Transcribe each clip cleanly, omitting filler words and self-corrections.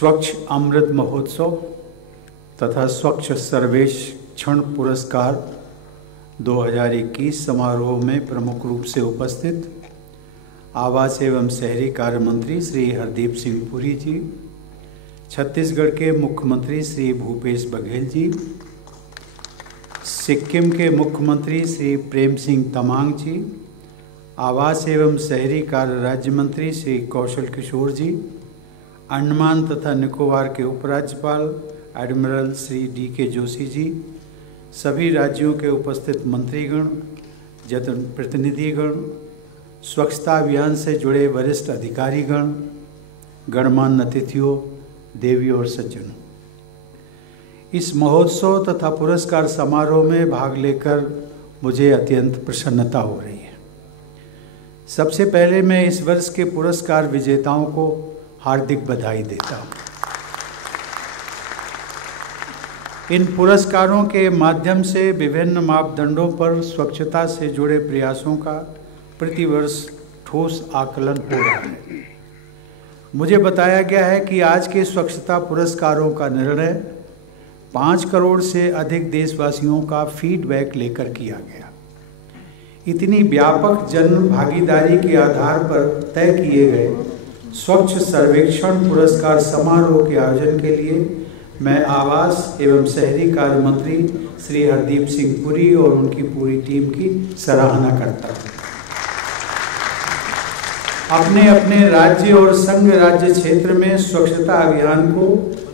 स्वच्छ अमृत महोत्सव तथा स्वच्छ सर्वेक्षण पुरस्कार 2021 समारोह में प्रमुख रूप से उपस्थित आवास एवं शहरी कार्य मंत्री श्री हरदीप सिंह पुरी जी, छत्तीसगढ़ के मुख्यमंत्री श्री भूपेश बघेल जी, सिक्किम के मुख्यमंत्री श्री प्रेम सिंह तमांग जी, आवास एवं शहरी कार्य राज्य मंत्री श्री कौशल किशोर जी, अंडमान तथा निकोबार के उपराज्यपाल एडमिरल श्री DK जोशी जी, सभी राज्यों के उपस्थित मंत्रीगण, जनप्रतिनिधिगण, स्वच्छता अभियान से जुड़े वरिष्ठ अधिकारीगण, गणमान्य अतिथियों, देवियों और सज्जनों, इस महोत्सव तथा पुरस्कार समारोह में भाग लेकर मुझे अत्यंत प्रसन्नता हो रही है। सबसे पहले मैं इस वर्ष के पुरस्कार विजेताओं को हार्दिक बधाई देता हूँ। इन पुरस्कारों के माध्यम से विभिन्न मापदंडों पर स्वच्छता से जुड़े प्रयासों का प्रतिवर्ष ठोस आकलन हो रहा है। मुझे बताया गया है कि आज के स्वच्छता पुरस्कारों का निर्णय 5 करोड़ से अधिक देशवासियों का फीडबैक लेकर किया गया। इतनी व्यापक जन भागीदारी के आधार पर तय किए गए स्वच्छ सर्वेक्षण पुरस्कार समारोह के आयोजन के लिए मैं आवास एवं शहरी कार्य मंत्री श्री हरदीप सिंह पुरी और उनकी पूरी टीम की सराहना करता हूँ। अपने अपने राज्य और संघ राज्य क्षेत्र में स्वच्छता अभियान को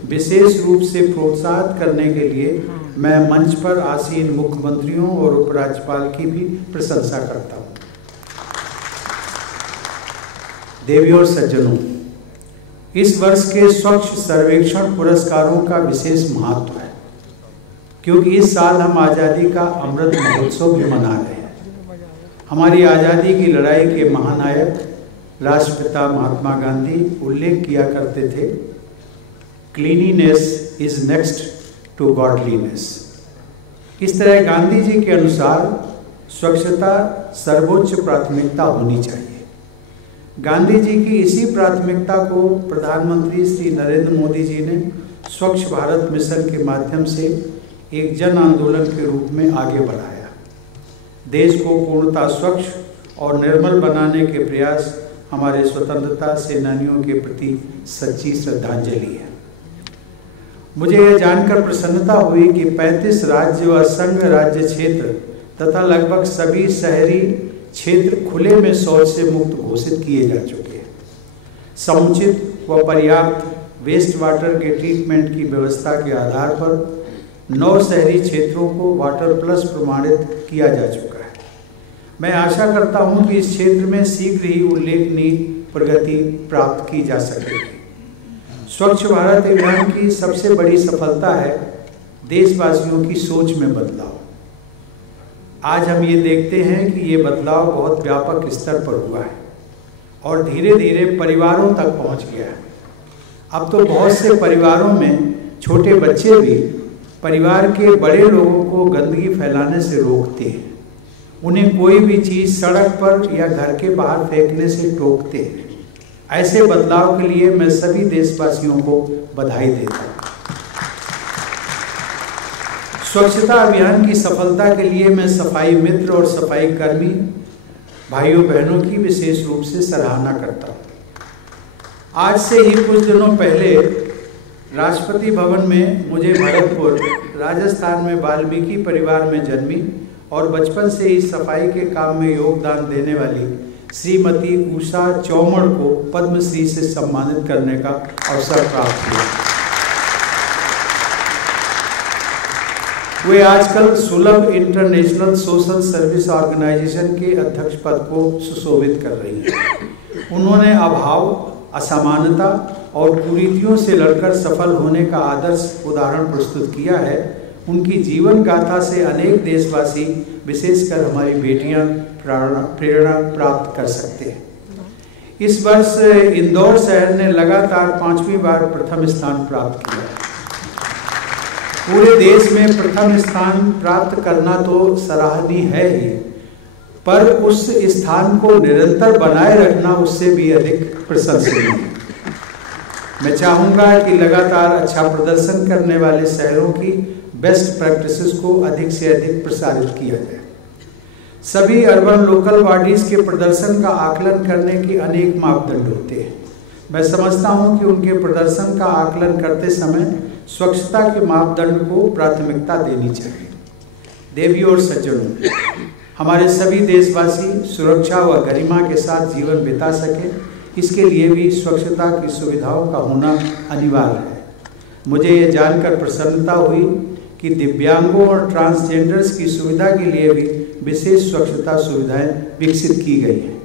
विशेष रूप से प्रोत्साहित करने के लिए मैं मंच पर आसीन मुख्यमंत्रियों और उपराज्यपाल की भी प्रशंसा करता हूँ। देवियों और सज्जनों, इस वर्ष के स्वच्छ सर्वेक्षण पुरस्कारों का विशेष महत्व है, क्योंकि इस साल हम आज़ादी का अमृत महोत्सव भी मना रहे हैं। हमारी आज़ादी की लड़ाई के महानायक राष्ट्रपिता महात्मा गांधी उल्लेख किया करते थे, cleanliness is next to godliness. इस तरह गांधी जी के अनुसार स्वच्छता सर्वोच्च प्राथमिकता होनी चाहिए। गांधी जी की इसी प्राथमिकता को प्रधानमंत्री श्री नरेंद्र मोदी जी ने स्वच्छ भारत मिशन के माध्यम से एक जन आंदोलन के रूप में आगे बढ़ाया। देश को पूर्णतः स्वच्छ और निर्मल बनाने के प्रयास हमारे स्वतंत्रता सेनानियों के प्रति सच्ची श्रद्धांजलि है। मुझे यह जानकर प्रसन्नता हुई कि 35 राज्य व संघ राज्य क्षेत्र तथा लगभग सभी शहरी क्षेत्र खुले में शौच से मुक्त घोषित किए जा चुके हैं। समुचित व पर्याप्त वेस्ट वाटर के ट्रीटमेंट की व्यवस्था के आधार पर 9 शहरी क्षेत्रों को वाटर प्लस प्रमाणित किया जा चुका है। मैं आशा करता हूं कि इस क्षेत्र में शीघ्र ही उल्लेखनीय प्रगति प्राप्त की जा सकेगी। स्वच्छ भारत अभियान की सबसे बड़ी सफलता है देशवासियों की सोच में बदलाव। आज हम ये देखते हैं कि ये बदलाव बहुत व्यापक स्तर पर हुआ है और धीरे धीरे परिवारों तक पहुंच गया है। अब तो बहुत से परिवारों में छोटे बच्चे भी परिवार के बड़े लोगों को गंदगी फैलाने से रोकते हैं, उन्हें कोई भी चीज़ सड़क पर या घर के बाहर फेंकने से टोकते हैं। ऐसे बदलाव के लिए मैं सभी देशवासियों को बधाई देता हूँ। स्वच्छता अभियान की सफलता के लिए मैं सफाई मित्र और सफाई कर्मी भाइयों बहनों की विशेष रूप से सराहना करता हूँ। आज से ही कुछ दिनों पहले राष्ट्रपति भवन में मुझे भरतपुर राजस्थान में वाल्मीकि परिवार में जन्मी और बचपन से ही सफाई के काम में योगदान देने वाली श्रीमती उषा चौमड़ को पद्मश्री से सम्मानित करने का अवसर प्राप्त हुआ। वे आजकल सुलभ इंटरनेशनल सोशल सर्विस ऑर्गेनाइजेशन के अध्यक्ष पद को सुशोभित कर रही हैं। उन्होंने अभाव, असमानता और कुरीतियों से लड़कर सफल होने का आदर्श उदाहरण प्रस्तुत किया है। उनकी जीवन गाथा से अनेक देशवासी, विशेषकर हमारी बेटियां, प्रेरणा प्राप्त कर सकते हैं। इस वर्ष इंदौर शहर ने लगातार 5वीं बार प्रथम स्थान प्राप्त किया है। पूरे देश में प्रथम स्थान प्राप्त करना तो सराहनीय है ही, पर उस स्थान को निरंतर बनाए रखना उससे भी अधिक प्रशंसनीय है। मैं चाहूँगा कि लगातार अच्छा प्रदर्शन करने वाले शहरों की बेस्ट प्रैक्टिसेस को अधिक से अधिक प्रसारित किया जाए। सभी अर्बन लोकल बॉडीज़ के प्रदर्शन का आकलन करने के अनेक मापदंड होते हैं। मैं समझता हूँ कि उनके प्रदर्शन का आकलन करते समय स्वच्छता के मापदंड को प्राथमिकता देनी चाहिए। देवियों और सज्जनों, हमारे सभी देशवासी सुरक्षा व गरिमा के साथ जीवन बिता सके, इसके लिए भी स्वच्छता की सुविधाओं का होना अनिवार्य है। मुझे ये जानकर प्रसन्नता हुई कि दिव्यांगों और ट्रांसजेंडर्स की सुविधा के लिए भी विशेष स्वच्छता सुविधाएं विकसित की गई हैं।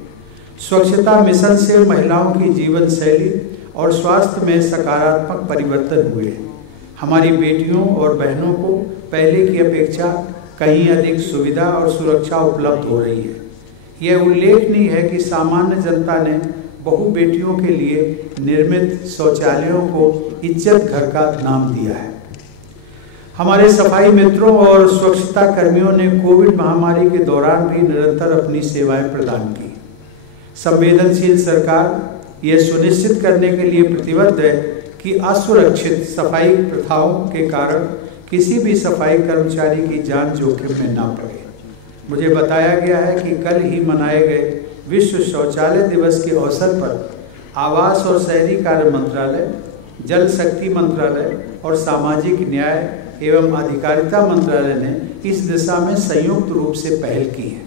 स्वच्छता मिशन से महिलाओं की जीवन शैली और स्वास्थ्य में सकारात्मक परिवर्तन हुए हैं। हमारी बेटियों और बहनों को पहले की अपेक्षा कहीं अधिक सुविधा और सुरक्षा उपलब्ध हो रही है। यह उल्लेखनीय है कि सामान्य जनता ने बहु बेटियों के लिए निर्मित शौचालयों को इज्जत घर का नाम दिया है। हमारे सफाई मित्रों और स्वच्छता कर्मियों ने कोविड महामारी के दौरान भी निरंतर अपनी सेवाएं प्रदान की। संवेदनशील सरकार यह सुनिश्चित करने के लिए प्रतिबद्ध है कि असुरक्षित सफाई प्रथाओं के कारण किसी भी सफाई कर्मचारी की जान जोखिम में ना पड़े। मुझे बताया गया है कि कल ही मनाए गए विश्व शौचालय दिवस के अवसर पर आवास और शहरी कार्य मंत्रालय, जल शक्ति मंत्रालय और सामाजिक न्याय एवं अधिकारिता मंत्रालय ने इस दिशा में संयुक्त रूप से पहल की है।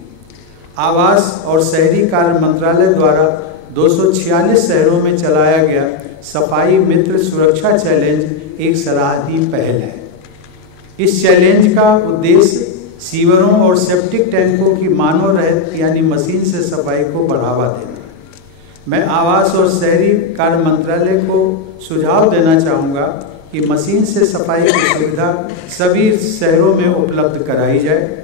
आवास और शहरी कार्य मंत्रालय द्वारा 246 शहरों में चलाया गया सफाई मित्र सुरक्षा चैलेंज एक सराहनीय पहल है। इस चैलेंज का उद्देश्य सीवरों और सेप्टिक टैंकों की मानव रहित यानी मशीन से सफाई को बढ़ावा देना। मैं आवास और शहरी कार्य मंत्रालय को सुझाव देना चाहूँगा कि मशीन से सफाई की सुविधा सभी शहरों में उपलब्ध कराई जाए।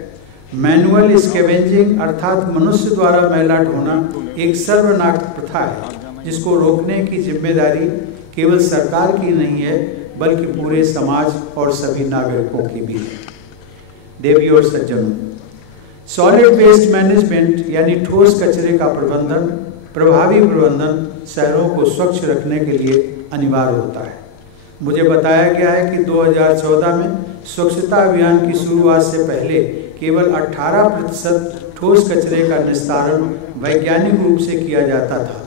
मैनुअल स्कैवेंजिंग अर्थात मनुष्य द्वारा मैला ढोना एक सर्वनाक प्रथा है, जिसको रोकने की जिम्मेदारी केवल सरकार की नहीं है बल्कि पूरे समाज और सभी नागरिकों की भी है। देवियों और सज्जनों, सॉलिड वेस्ट मैनेजमेंट यानी ठोस कचरे का प्रबंधन, प्रभावी प्रबंधन शहरों को स्वच्छ रखने के लिए अनिवार्य होता है। मुझे बताया गया है कि 2014 में स्वच्छता अभियान की शुरुआत से पहले केवल 18% ठोस कचरे का निस्तारण वैज्ञानिक रूप से किया जाता था,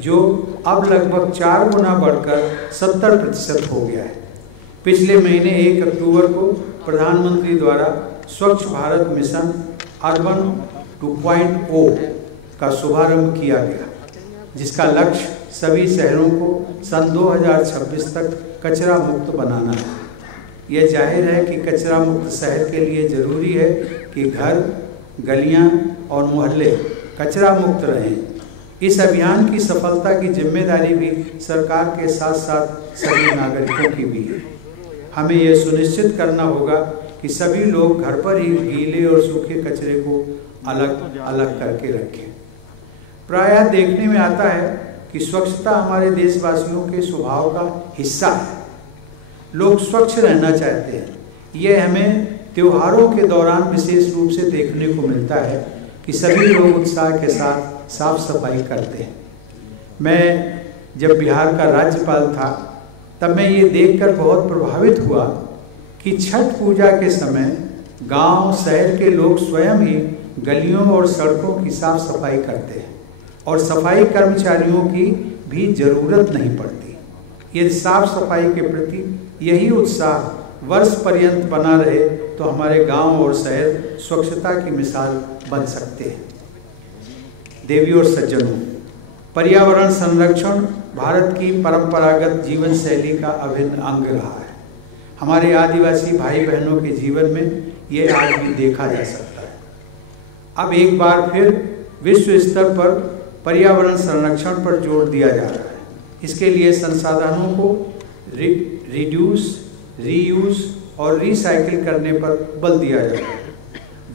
जो अब लगभग 4 गुना बढ़कर 70% हो गया है। पिछले महीने 1 अक्टूबर को प्रधानमंत्री द्वारा स्वच्छ भारत मिशन अर्बन 2.0 का शुभारंभ किया गया, जिसका लक्ष्य सभी शहरों को सन 2026 तक कचरा मुक्त बनाना है। यह जाहिर है कि कचरा मुक्त शहर के लिए जरूरी है कि घर, गलियां और मोहल्ले कचरा मुक्त रहें। इस अभियान की सफलता की जिम्मेदारी भी सरकार के साथ साथ सभी नागरिकों की भी है। हमें यह सुनिश्चित करना होगा कि सभी लोग घर पर ही गीले और सूखे कचरे को अलग अलग करके रखें। प्रायः देखने में आता है कि स्वच्छता हमारे देशवासियों के स्वभाव का हिस्सा है। लोग स्वच्छ रहना चाहते हैं। यह हमें त्योहारों के दौरान विशेष रूप से देखने को मिलता है कि सभी लोग उत्साह के साथ साफ सफाई करते हैं। मैं जब बिहार का राज्यपाल था तब मैं ये देखकर बहुत प्रभावित हुआ कि छठ पूजा के समय गांव शहर के लोग स्वयं ही गलियों और सड़कों की साफ सफाई करते हैं और सफाई कर्मचारियों की भी जरूरत नहीं पड़ती। यदि साफ सफाई के प्रति यही उत्साह वर्ष पर्यंत बना रहे तो हमारे गांव और शहर स्वच्छता की मिसाल बन सकते हैं। देवियों और सज्जनों, पर्यावरण संरक्षण भारत की परंपरागत जीवन शैली का अभिन्न अंग रहा है। हमारे आदिवासी भाई बहनों के जीवन में ये आज भी देखा जा सकता है। अब एक बार फिर विश्व स्तर पर पर्यावरण संरक्षण पर जोर दिया जा रहा है। इसके लिए संसाधनों को रिड्यूस, रीयूज और रिसाइकिल करने पर बल दिया जा रहा है।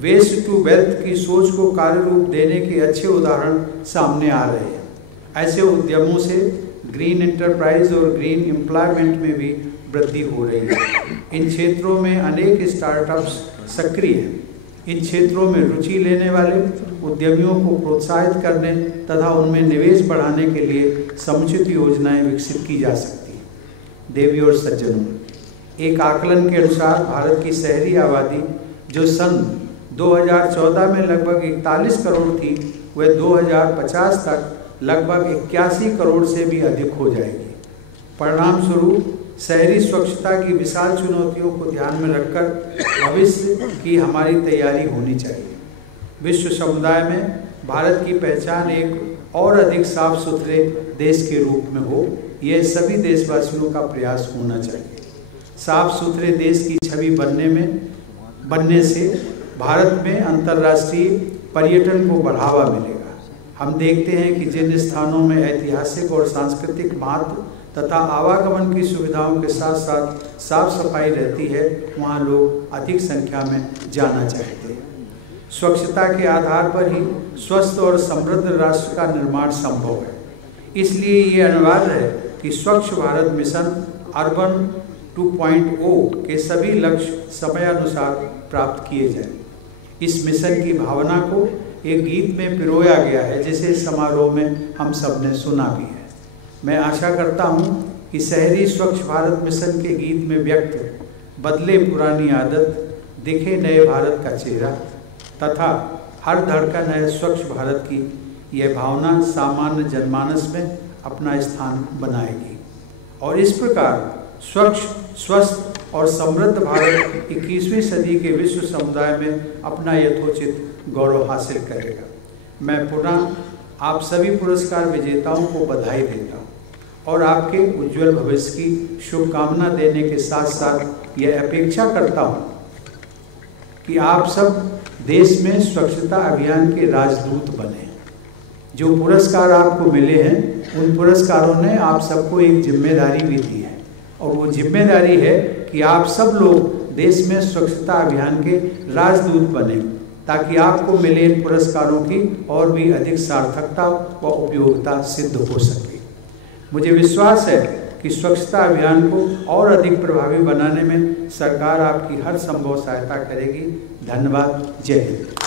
वेस्ट टू वेल्थ की सोच को कार्य रूप देने के अच्छे उदाहरण सामने आ रहे हैं। ऐसे उद्यमों से ग्रीन एंटरप्राइज और ग्रीन एम्प्लॉयमेंट में भी वृद्धि हो रही है। इन क्षेत्रों में अनेक स्टार्टअप्स सक्रिय हैं। इन क्षेत्रों में रुचि लेने वाले उद्यमियों को प्रोत्साहित करने तथा उनमें निवेश बढ़ाने के लिए समुचित योजनाएं विकसित की जा सकती हैं। देवी और सज्जनों, एक आकलन के अनुसार भारत की शहरी आबादी जो सन 2014 में लगभग 41 करोड़ थी, वह 2050 तक लगभग 81 करोड़ से भी अधिक हो जाएगी। परिणाम स्वरूप शहरी स्वच्छता की विशाल चुनौतियों को ध्यान में रखकर भविष्य की हमारी तैयारी होनी चाहिए। विश्व समुदाय में भारत की पहचान एक और अधिक साफ सुथरे देश के रूप में हो, यह सभी देशवासियों का प्रयास होना चाहिए। साफ सुथरे देश की छवि बनने से भारत में अंतर्राष्ट्रीय पर्यटन को बढ़ावा मिलेगा। हम देखते हैं कि जिन स्थानों में ऐतिहासिक और सांस्कृतिक महत्व तथा आवागमन की सुविधाओं के साथ साथ साफ सफाई रहती है, वहाँ लोग अधिक संख्या में जाना चाहते हैं। स्वच्छता के आधार पर ही स्वस्थ और समृद्ध राष्ट्र का निर्माण संभव है। इसलिए ये अनिवार्य है कि स्वच्छ भारत मिशन अर्बन 2.0 के सभी लक्ष्य समयानुसार प्राप्त किए जाएं। इस मिशन की भावना को एक गीत में पिरोया गया है, जिसे समारोह में हम सब ने सुना भी है। मैं आशा करता हूँ कि शहरी स्वच्छ भारत मिशन के गीत में व्यक्त बदले पुरानी आदत, दिखे नए भारत का चेहरा तथा हर धड़कन है स्वच्छ भारत की यह भावना सामान्य जनमानस में अपना स्थान बनाएगी और इस प्रकार स्वच्छ, स्वस्थ और समृद्ध भारत 21वीं सदी के विश्व समुदाय में अपना यथोचित गौरव हासिल करेगा। मैं पुनः आप सभी पुरस्कार विजेताओं को बधाई देता हूँ और आपके उज्जवल भविष्य की शुभकामना देने के साथ साथ यह अपेक्षा करता हूँ कि आप सब देश में स्वच्छता अभियान के राजदूत बने। जो पुरस्कार आपको मिले हैं, उन पुरस्कारों ने आप सबको एक जिम्मेदारी भी दी है और वो जिम्मेदारी है कि आप सब लोग देश में स्वच्छता अभियान के राजदूत बने, ताकि आपको मिले इन पुरस्कारों की और भी अधिक सार्थकता व उपयोगिता सिद्ध हो सके। मुझे विश्वास है कि स्वच्छता अभियान को और अधिक प्रभावी बनाने में सरकार आपकी हर संभव सहायता करेगी। धन्यवाद। जय हिंद।